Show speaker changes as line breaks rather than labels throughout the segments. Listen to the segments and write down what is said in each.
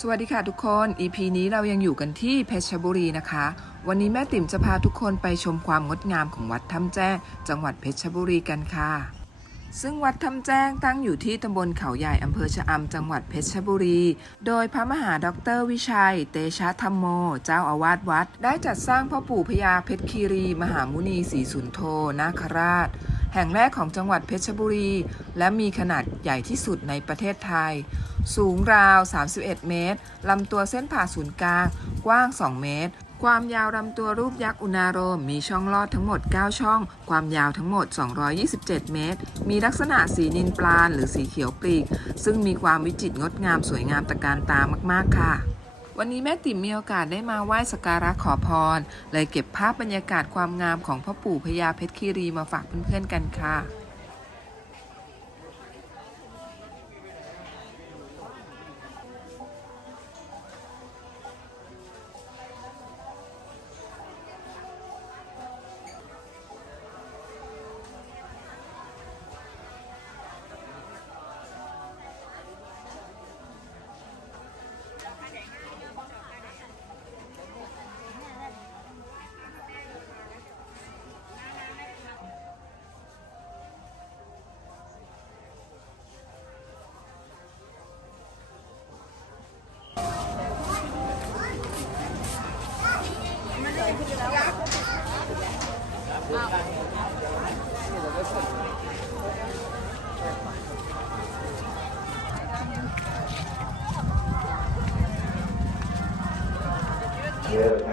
สวัสดีค่ะทุกคน EP นี้เรายังอยู่กันที่เพชรบุรีนะคะ วันนี้แม่ติ๋มจะพาทุกคนไปชมความงดงามของวัดถ้ำแจ้ง จังหวัดเพชรบุรีกันค่ะ ซึ่งวัดถ้ำแจ้งตั้งอยู่ที่ตำบลเขาใหญ่อำเภอชะอำจังหวัดเพชรบุรี โดยพระมหาดอกเตอรวิชัย เตชะธรรมโม เจ้าอาวาสวัด ได้จัดสร้างพ่อปู่พญาเพชรคีรี มหามุนีศรีสุนโธนาคราช แห่งแรกของจังหวัดเพชรบุรี และมีขนาดใหญ่ที่สุดในประเทศไทย สูงราว 31 เมตร ลำตัวเส้นผ่าศูนย์กลาง กว้าง 2 เมตร ความยาวลำตัวรูปยักษ์อุณาโรม มีช่องลอดทั้งหมด 9 ช่อง ความยาวทั้งหมด 227 เมตร มีลักษณะสีนินปลานหรือสีเขียวปลีก ซึ่งมีความวิจิตรงดงามสวยงามตะการตามากๆค่ะวันนี้แม่ติ๋มมีโอกาสได้มาไหว้สักการะขอพร เลยเก็บภาพบรรยากาศความงามของพ่อปู่พญาเพชรคีรีมาฝากเพื่อนๆกันค่ะ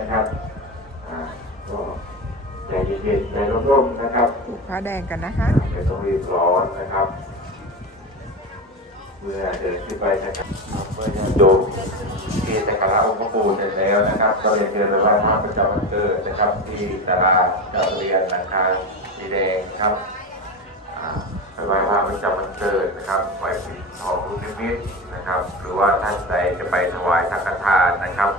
นะครับอ่าก็ใจเย็นๆใจร่มๆนะครับ
ผูกผ้าแดงกันนะคะ
ไม่ต้องรีบร้อนนะครับ เมื่อเดินขึ้นไปนะครับเมื่อยังโยมที่สักการะองค์พระปู่เสร็จแล้วนะครับ ก็เลยเดินไปไหว้พระประจำวันเกิดนะครับที่ตลาดเจ้าเรียนนะคะสีแดงครับอ่าไปไหว้พระประจำวันเกิดนะครับไหว้ปิดทองลูกนิมิตนะครับ หรือว่าท่านใดจะไปถวายสังฆทานนะครับ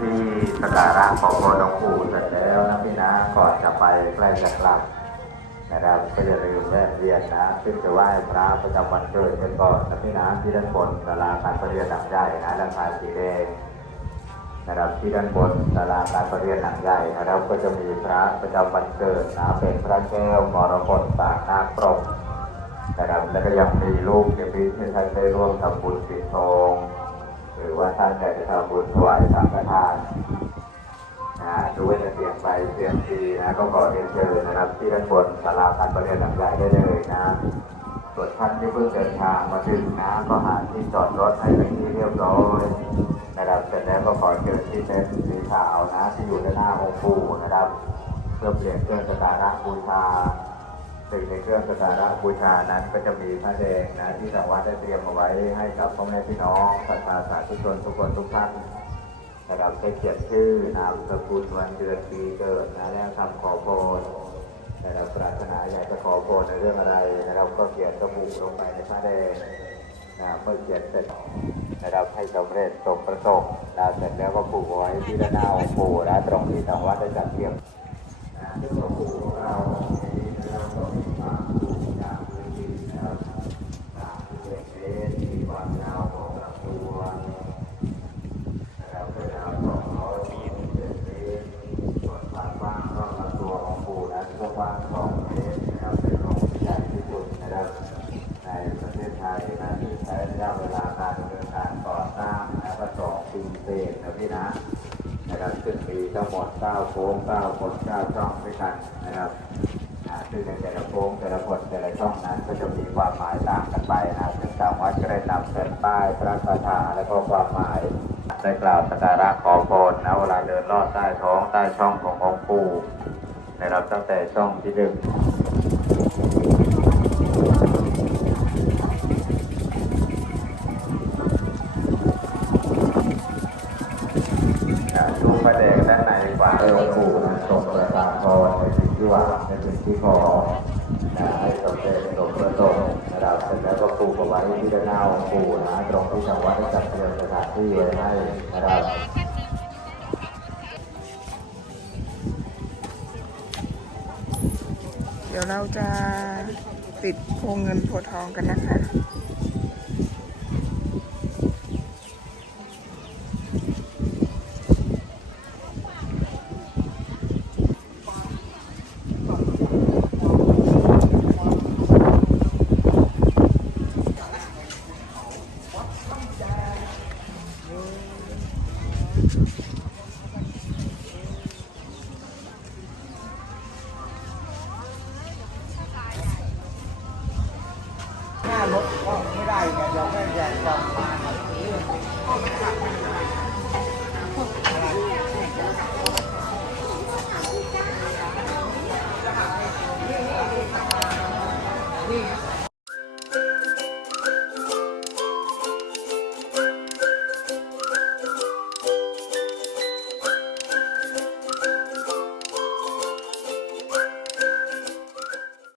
ที่สกา
ระขอพรหลวงปู่เสร็จแล้วนะพี่นะก่อนจะไปใกล้จะกลับนะครับก็จะลืมแวะเวียนนะซึ่งจะไหว้พระประจำวันเกิดกันก่อนนะพี่นะที่ด้านบนศาลาการประเรียนหลังใหญ่นะด้านซ้ายสีแดงนะครับที่ด้านบนศาลาการประเรียนหลังใหญ่นะครับ ก็จะมีพระประจำวันเกิดนะเป็นพระแก้วมรกตปากนาคปรกนะครับแล้วก็ยังมีลูกที่มีที่ท่านได้ร่วมทำบุญปิดทองหรือว่าท่านอยากจะทำบุญถวายสัง ทานนะดูว่าจะเสียงไปเสียงทีนะ ก็ขอเรียนเชิญนะครับ ที่ด้านบนศาลาการประเรียนหลังใหญ่ได้เลยนะส่วนท่านที่เพิ่งเดินทางมาถึงนะก็หาที่จอดรถให้เป็นที่เรียบร้อยนะครับเสร็จแล้วก็ขอเชิญที่เต็นท์สีขาวนะ ที่อยู่ด้านหน้าองค์ปู่นะครับเพื่อเปลี่ยนเครื่องสัการะบูชาสิ่งในเครื่องสัการะบูชานั้นก็จะมีพระแดงนะที่ทาวัดได้เตรียมเอาไว้ให้กับพ่อแม่พี่น้องศรัทธาชนทุกคนทุกท่าน นะครับได้เขียนชื่อนามสกุลวันเดือนปีเกิดนะแล้วคำขอพรนะครับปรารถนาอยากจะขอพรในเรื่องอะไรนะครับก็เขียนระบุลงไปในพระแดงนะเมื่อเขียนเสร็จนะครับให้สำเร็จสมประสงค์นะเสร็จแล้วก็ผูกไว้ที่ระนาองค์ปู่นะตรงที่ทางวัดได้จัดเตรียมนะซึ่งหลวงปู่ของเรานี้นะครับก็มีความสูงจากพื้นดินนะครับสามสิบเอ็ดเมตรมีความยาวของลำตัว นะครับเพื่อเอาของเขาที่เป็นเมตรส่วนความกว้างก็ลำตัวของปูนั้นก็กว้างสองเมตรนะครับเป็นของใหญ่ที่สุดนะครับในประเทศไทยนะที่ใช้ระยะเวลาการดำเนินการก่อสร้างนะก็สองปีเศษนะพี่นะนะครับซึ่งมีทั้งหมด โค้ง9คน9ช่องด้วยกันนะครับอ่าซึ่งในแต่ละโค้งแต่ละบทแต่ละช่องนั้นก็จะมีความหมายต่างกันไปนะซึ่งทางวัดก็ได้นำแผ่นป้ายพระคาถาและก็ความหมายได้กล่าวสักการะขอพรนะเวลาเดินลอดใต้ท้องใต้ช่องขององค์ปู่นะครับตั้งแต่ช่องที่หนึ่ง พระแดงด้านในกว่าเอวปู่นะทรงประทานพรในสิ่งที่หวังในสิ่งที่ขอนะให้สำเร็จสมประสงค์นะครับเสร็จแล้วก็ปูกเอาไว้ที่ด้านหน้าองค์ปู่นะตรงที่ทางวัดได้จัดเตรียมสถานที่ไว้ให้นะครับ
เดี๋ยวเราจะติดโพวงเงินโพทองกันนะคะ